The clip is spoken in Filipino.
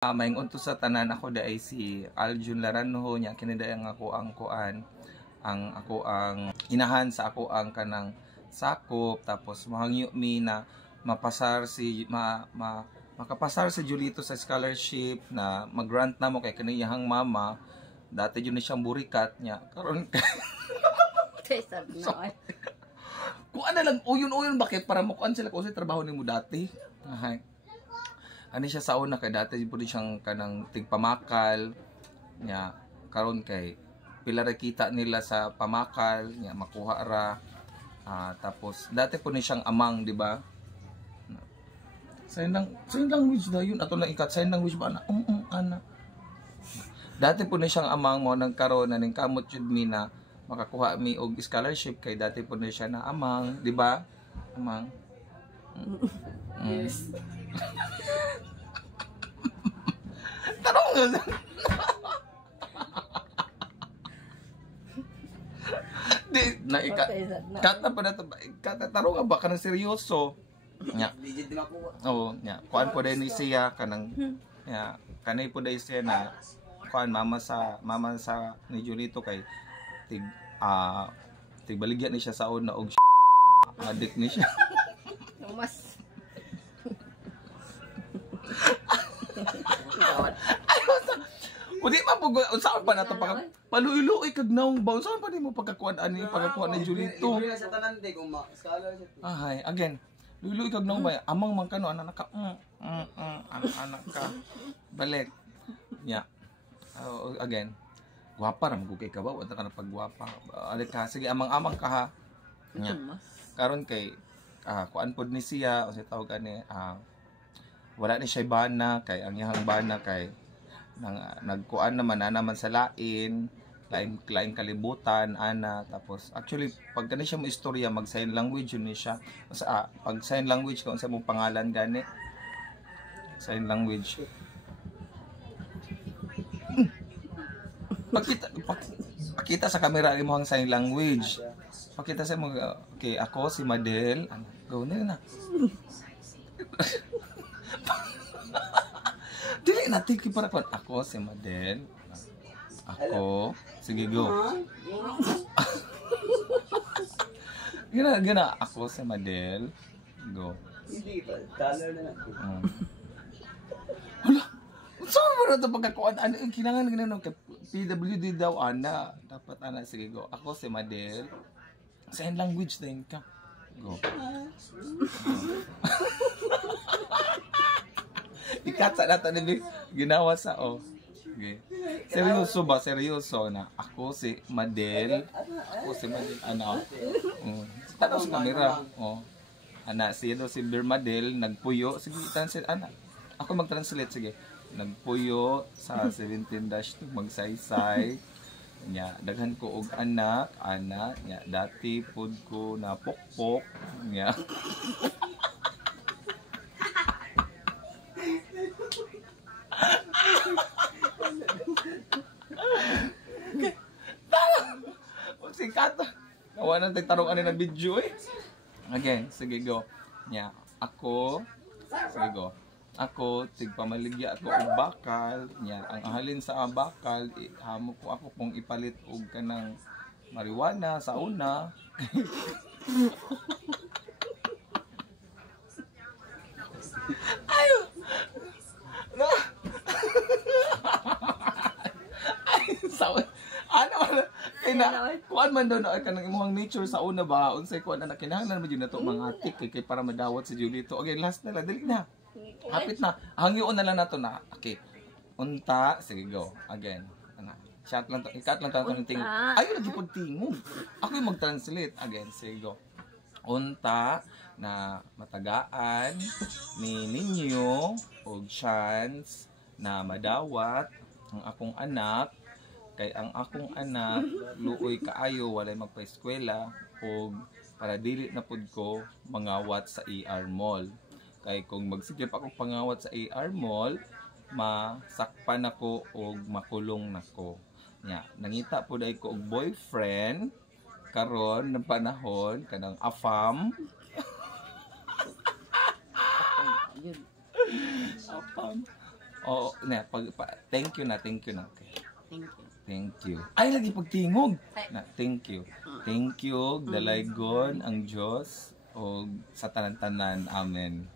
Maing unto sa tanan ako da ay si Aljun Laranho nya kini ang ako ang kuan ang ako ang inahan sa ako ang kanang sakop tapos mahangyo mi na makapasar si Julito sa scholarship na mag-grant na mo kay kaniyang mama dati yun na siyang burikat niya karon so, kuan na lang uyon bakit para mo kuan sila kasi trabaho nimo dati ani siya sa una kay dati pud siyang kanang tigpamakal nya karon kay pila ra kita nila sa pamakal nya makuha ra tapos dati pud ni siyang amang di ba sign language na yun ato lang ikat sign language ba ana dati pud ni siyang amang mo nang karon na ning kamot jud mi na makakuha mi og scholarship kay dati pud ni siya na amang di ba amang yes. Tarong di na kata pa na to kata tarong ba kanang seryoso nya oh nya kuan po din siya kanang nya kanay po din siya na kuan mama sa ni Julito kay tigbaligyan ni siya sa una og addict ni siya mas Udi pa pug unsaon pa nato pag paluiluoy kag naong ba unsaon pa nimo pagkakuan ani pagkakuan ni Julito sa tanan di kung scholarship ay again luiluoy kag naong ba amang man kano anak ka anak ka balik nya again gwapa ra mo kay ka ba wala ka na paggwapa alik ka sige amang ka ha nya karon kay kuan pod ni siya o sa tawag ani wala ni siya bana kay ang iyang bana kay nagkuan naman sa lain kalibutan ana tapos actually pag kani siya mo istorya mag sign language yun ni siya pag sign language kung sa mong pangalan gani sign language pakita sa camera mo ang sign language pakita sa mo okay ako si Madel go na dili natin para kon ako si Madel ako sige go gina ako si Madel go hindi pa color na natin wala saan mo na ito pagkakuan ano kinangan gano'n PWD daw ana dapat ana sige go ako si Madel sign language din ka go ikat sa nato ni ginawa sa okay. Seryoso na ako si Madel ana tanaw sa camera ana siya si Bir Madel nagpuyo sige translate ana ako mag-translate sige nagpuyo sa 17-2 magsaysay nya daghan ko og anak nya dati pud ko na pokpok nya sikat nawa nang tarong ani na video again sige go nya ako sige go ako tigpamaligya ako og bakal nya ang ahalin sa bakal hamo ko ako kung ipalit og kanang marijuana sa una ayo no ay sawa kuan man daw na kanang imong nature sa una ba unsay kuan na kinahanglan mo jud nato mga tik kay para madawat si Julito okay last na lang dili na hapit na hangyoon na lang nato na okay unta sige go again ana shot lang to ikat lang to ng tingog ayo lagi pud tingog ako yung mag-translate again sige go unta na matagaan ni ninyo og chance na madawat ang akong anak kay ang akong anak luoy kaayo walay magpa-eskwela og para dili na pud ko mangawat sa ER Mall kay kung magsigip ako pangawat sa ER Mall masakpan ako og makulong nako nya nangita pud ay ko og boyfriend karon ng panahon kanang afam Oo, na, thank you na. Okay. Thank you. Thank you. Ay, lagi pagtingog. Na, thank you. Thank you, dalaygon ang Diyos o sa tanan-tanan. Amen.